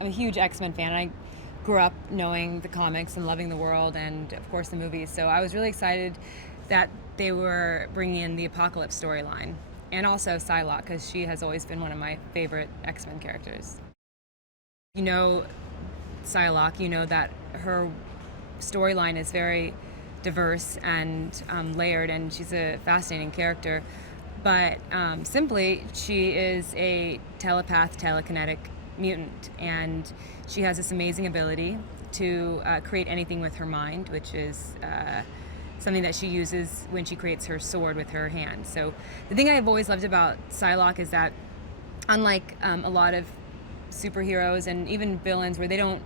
I'm a huge X-Men fan. I grew up knowing the comics and loving the world and, of course, the movies. So I was really excited that they were bringing in the Apocalypse storyline and also Psylocke, because she has always been one of my favorite X-Men characters. You know Psylocke, you know that her storyline is very diverse and layered, and she's a fascinating character. But simply, she is a telepath, telekinetic mutant, and she has this amazing ability to create anything with her mind, which is something that she uses when she creates her sword with her hand. So the thing I've always loved about Psylocke is that, unlike a lot of superheroes and even villains where they don't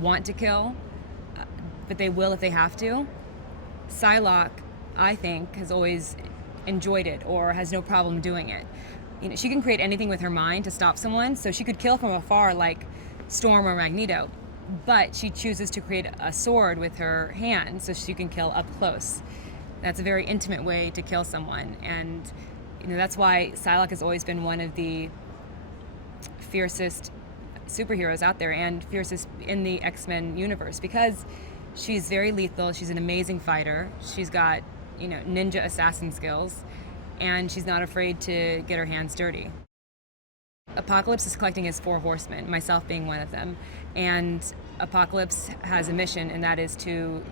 want to kill, but they will if they have to, Psylocke, I think, has always enjoyed it or has no problem doing it. You know, she can create anything with her mind to stop someone, so she could kill from afar like Storm or Magneto, but she chooses to create a sword with her hand so she can kill up close. That's a very intimate way to kill someone, and that's why Psylocke has always been one of the fiercest superheroes out there and fiercest in the X-Men universe, because she's very lethal. She's an amazing fighter. She's got, ninja assassin skills, and she's not afraid to get her hands dirty. Apocalypse is collecting his 4 horsemen, myself being one of them, and Apocalypse has a mission, and that is to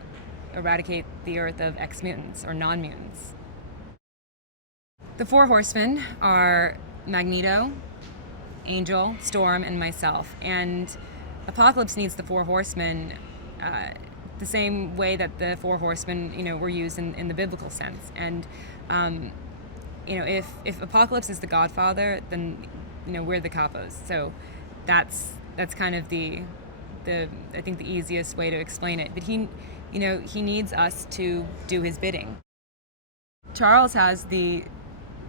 eradicate the Earth of X-mutants or non-mutants. The 4 horsemen are Magneto, Angel, Storm, and myself. And Apocalypse needs the 4 horsemen the same way that the 4 horsemen, were used in the biblical sense. And if Apocalypse is the Godfather, then we're the capos. So that's kind of the I think the easiest way to explain it. But he needs us to do his bidding. Charles has the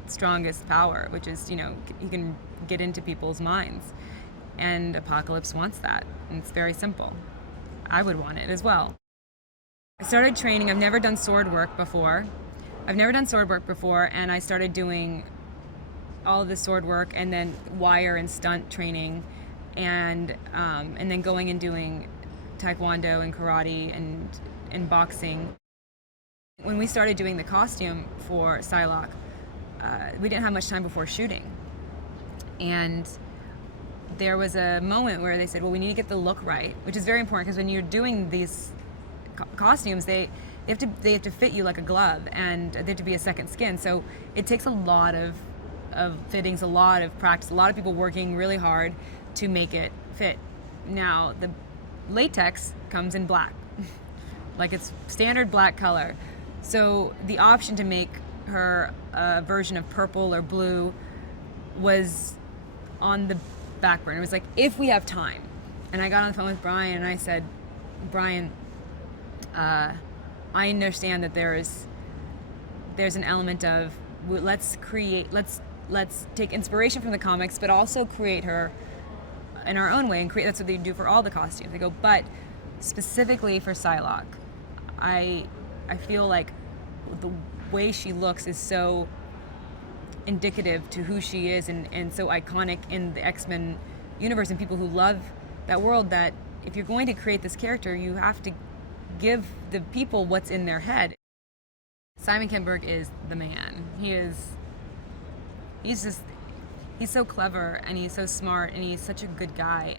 strongest power, which is, he can get into people's minds. And Apocalypse wants that. And it's very simple. I would want it as well. I started training. I've never done sword work before. And I started doing all of the sword work and then wire and stunt training, and then going and doing taekwondo and karate and boxing. When we started doing the costume for Psylocke, we didn't have much time before shooting. And there was a moment where they said, well, we need to get the look right, which is very important, because when you're doing these costumes, they have to fit you like a glove, and they have to be a second skin. So it takes a lot of fittings, a lot of practice, a lot of people working really hard to make it fit. Now, the latex comes in black, like it's standard black color. So the option to make her a version of purple or blue was on the back burner. It was like, if we have time. And I got on the phone with Brian and I said, Brian, I understand that there's an element of, let's take inspiration from the comics, but also create her in our own way and create. That's what they do for all the costumes. They go, but specifically for Psylocke, I feel like the way she looks is so indicative to who she is, and so iconic in the X-Men universe and people who love that world, that if you're going to create this character, you have to give the people what's in their head. Simon Kinberg is the man. He's so clever, and he's so smart, and he's such a good guy.